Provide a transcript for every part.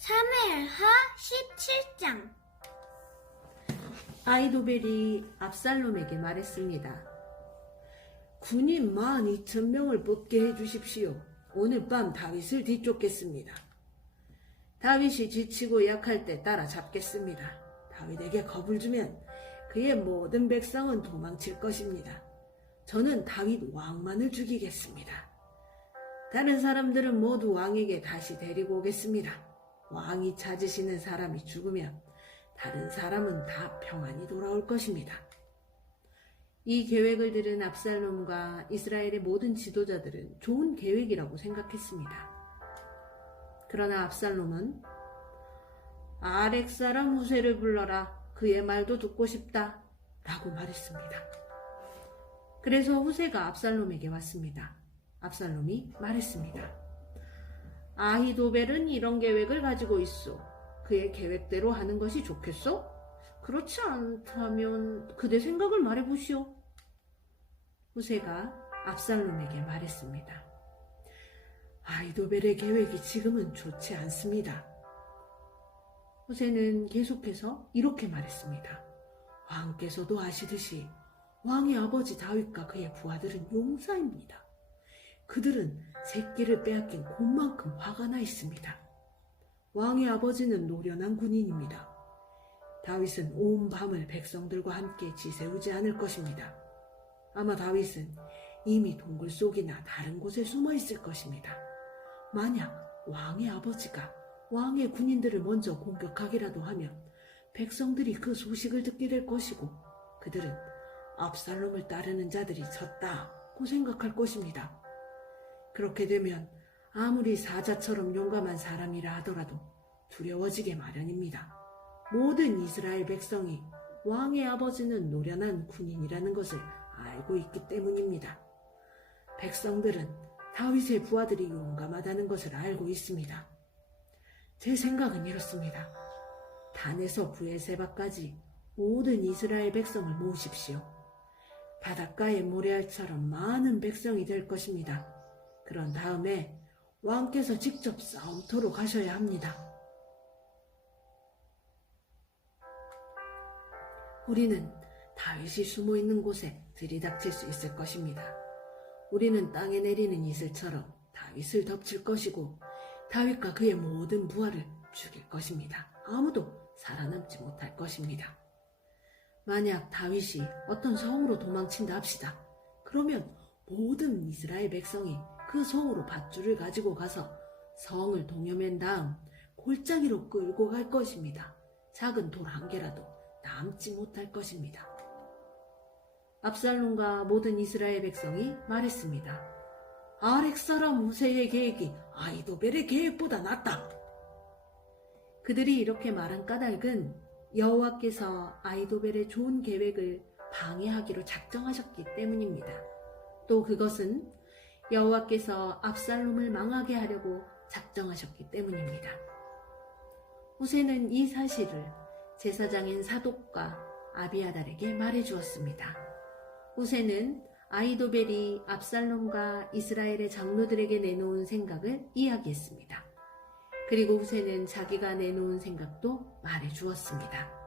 사무엘하 17장. 아히도벨이 압살롬에게 말했습니다. 군인 12,000명을 뽑게 해주십시오. 오늘 밤 다윗을 뒤쫓겠습니다. 다윗이 지치고 약할 때 따라잡겠습니다. 다윗에게 겁을 주면 그의 모든 백성은 도망칠 것입니다. 저는 다윗 왕만을 죽이겠습니다. 다른 사람들은 모두 왕에게 다시 데리고 오겠습니다. 왕이 찾으시는 사람이 죽으면 다른 사람은 다 평안히 돌아올 것입니다. 이 계획을 들은 압살롬과 이스라엘의 모든 지도자들은 좋은 계획이라고 생각했습니다. 그러나 압살롬은 아렉 사람 후세를 불러라. 그의 말도 듣고 싶다. 라고 말했습니다. 그래서 후세가 압살롬에게 왔습니다. 압살롬이 말했습니다. 아히도벨은 이런 계획을 가지고 있어. 그의 계획대로 하는 것이 좋겠어? 그렇지 않다면 그대 생각을 말해보시오. 후세가 압살롬에게 말했습니다. 아히도벨의 계획이 지금은 좋지 않습니다. 후세는 계속해서 이렇게 말했습니다. 왕께서도 아시듯이 왕의 아버지 다윗과 그의 부하들은 용사입니다. 그들은 새끼를 빼앗긴 곰만큼 화가 나 있습니다. 왕의 아버지는 노련한 군인입니다. 다윗은 온 밤을 백성들과 함께 지새우지 않을 것입니다. 아마 다윗은 이미 동굴 속이나 다른 곳에 숨어 있을 것입니다. 만약 왕의 아버지가 왕의 군인들을 먼저 공격하기라도 하면 백성들이 그 소식을 듣게 될 것이고 그들은 압살롬을 따르는 자들이 졌다고 생각할 것입니다. 그렇게 되면 아무리 사자처럼 용감한 사람이라 하더라도 두려워지게 마련입니다. 모든 이스라엘 백성이 왕의 아버지는 노련한 군인이라는 것을 알고 있기 때문입니다. 백성들은 다윗의 부하들이 용감하다는 것을 알고 있습니다. 제 생각은 이렇습니다. 단에서 브에세바까지 모든 이스라엘 백성을 모으십시오. 바닷가의 모래알처럼 많은 백성이 될 것입니다. 그런 다음에 왕께서 직접 싸움터로 가셔야 합니다. 우리는 다윗이 숨어 있는 곳에 들이닥칠 수 있을 것입니다. 우리는 땅에 내리는 이슬처럼 다윗을 덮칠 것이고 다윗과 그의 모든 부하를 죽일 것입니다. 아무도 살아남지 못할 것입니다. 만약 다윗이 어떤 성으로 도망친다 합시다. 그러면 모든 이스라엘 백성이 그 성으로 밧줄을 가지고 가서 성을 동여맨 다음 골짜기로 끌고 갈 것입니다. 작은 돌 한 개라도 남지 못할 것입니다. 압살롬과 모든 이스라엘 백성이 말했습니다. 아렉 사람 후세의 계획이 아히도벨의 계획보다 낫다. 그들이 이렇게 말한 까닭은 여호와께서 아히도벨의 좋은 계획을 방해하기로 작정하셨기 때문입니다. 또 그것은 여호와께서 압살롬을 망하게 하려고 작정하셨기 때문입니다. 후세는 이 사실을 제사장인 사독과 아비아달에게 말해주었습니다. 후세는 아히도벨이 압살롬과 이스라엘의 장로들에게 내놓은 생각을 이야기했습니다. 그리고 후세는 자기가 내놓은 생각도 말해주었습니다.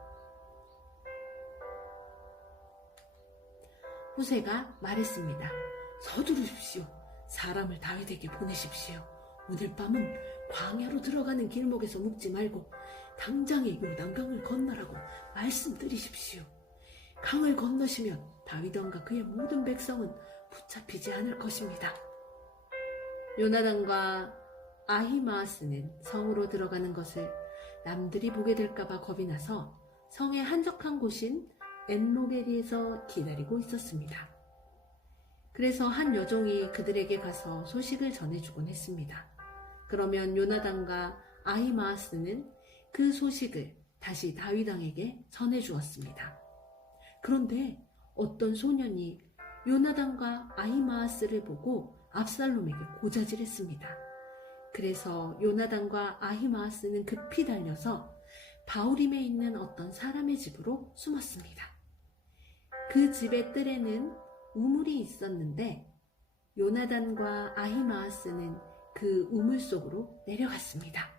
후세가 말했습니다. 서두르십시오. 사람을 다윗에게 보내십시오. 오늘 밤은 광야로 들어가는 길목에서 묵지 말고 당장에 요단강을 건너라고 말씀드리십시오. 강을 건너시면 다윗 왕과 그의 모든 백성은 붙잡히지 않을 것입니다. 요나단과 아히마아스는 성으로 들어가는 것을 남들이 보게 될까봐 겁이 나서 성의 한적한 곳인 엔로게리에서 기다리고 있었습니다. 그래서 한 여종이 그들에게 가서 소식을 전해주곤 했습니다. 그러면 요나단과 아히마아스는 그 소식을 다시 다윗 왕에게 전해주었습니다. 그런데 어떤 소년이 요나단과 아히마아스를 보고 압살롬에게 고자질했습니다. 그래서 요나단과 아히마아스는 급히 달려서 바후림에 있는 어떤 사람의 집으로 숨었습니다. 그 집의 뜰에는 우물이 있었는데 요나단과 아히마아스는 그 우물 속으로 내려갔습니다.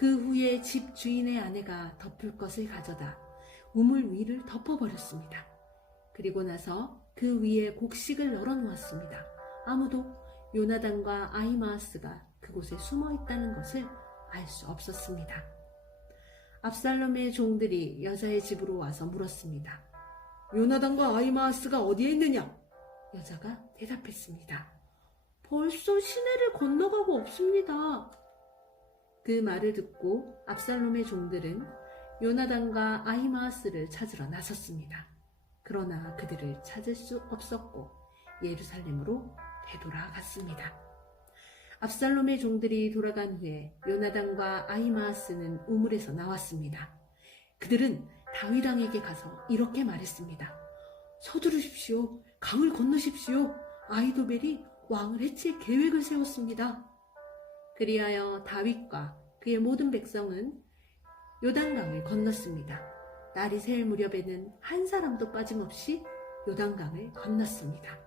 그 후에 집 주인의 아내가 덮을 것을 가져다 우물 위를 덮어버렸습니다. 그리고 나서 그 위에 곡식을 널어놓았습니다. 아무도 요나단과 아히마아스가 그곳에 숨어 있다는 것을 알 수 없었습니다. 압살롬의 종들이 여자의 집으로 와서 물었습니다. 요나단과 아히마아스가 어디에 있느냐? 여자가 대답했습니다. 벌써 시내를 건너가고 없습니다. 그 말을 듣고 압살롬의 종들은 요나단과 아히마아스를 찾으러 나섰습니다. 그러나 그들을 찾을 수 없었고 예루살렘으로 되돌아갔습니다. 압살롬의 종들이 돌아간 후에 요나단과 아히마아스는 우물에서 나왔습니다. 그들은 다윗 왕에게 가서 이렇게 말했습니다. 서두르십시오. 강을 건너십시오. 아히도벨이 왕을 해칠 계획을 세웠습니다. 그리하여 다윗과 그의 모든 백성은 요단강을 건넜습니다. 날이 새일 무렵에는 한 사람도 빠짐없이 요단강을 건넜습니다.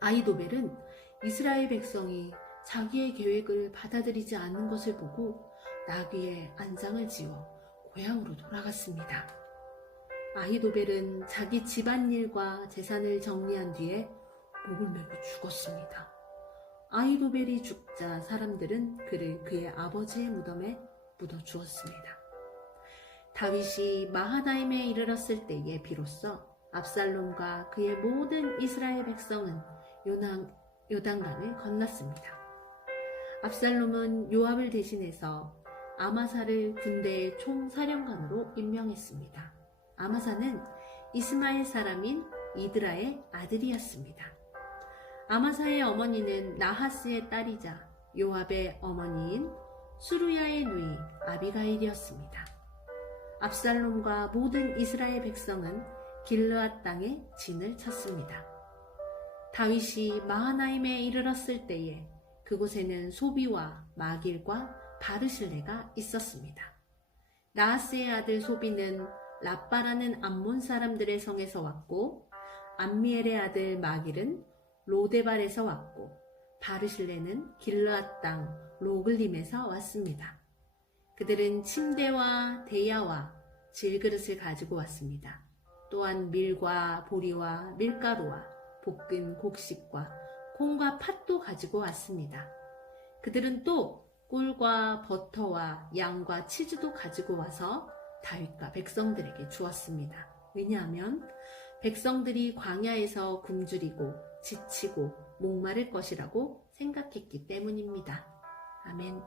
아히도벨은 이스라엘 백성이 자기의 계획을 받아들이지 않는 것을 보고 나귀에 안장을 지어 고향으로 돌아갔습니다. 아히도벨은 자기 집안일과 재산을 정리한 뒤에 목을 메고 죽었습니다. 아히도벨이 죽자 사람들은 그를 그의 아버지의 무덤에 묻어주었습니다. 다윗이 마하나임에 이르렀을 때에 비로소 압살롬과 그의 모든 이스라엘 백성은 요단강을 건넜습니다. 압살롬은 요압을 대신해서 아마사를 군대의 총사령관으로 임명했습니다. 아마사는 이스마엘 사람인 이드라의 아들이었습니다. 아마사의 어머니는 나하스의 딸이자 요압의 어머니인 수루야의 누이 아비가일이었습니다. 압살롬과 모든 이스라엘 백성은 길르앗 땅에 진을 쳤습니다. 다윗이 마하나임에 이르렀을 때에 그곳에는 소비와 마길과 바르실레가 있었습니다. 나하스의 아들 소비는 라빠라는 암몬 사람들의 성에서 왔고 암미엘의 아들 마길은 로데발에서 왔고 바르실레는 길르앗 땅 로글림에서 왔습니다. 그들은 침대와 대야와 질그릇을 가지고 왔습니다. 또한 밀과 보리와 밀가루와 볶은 곡식과 콩과 팥도 가지고 왔습니다. 그들은 또 꿀과 버터와 양과 치즈도 가지고 와서 다윗과 백성들에게 주었습니다. 왜냐하면 백성들이 광야에서 굶주리고 지치고 목마를 것이라고 생각했기 때문입니다. 아멘.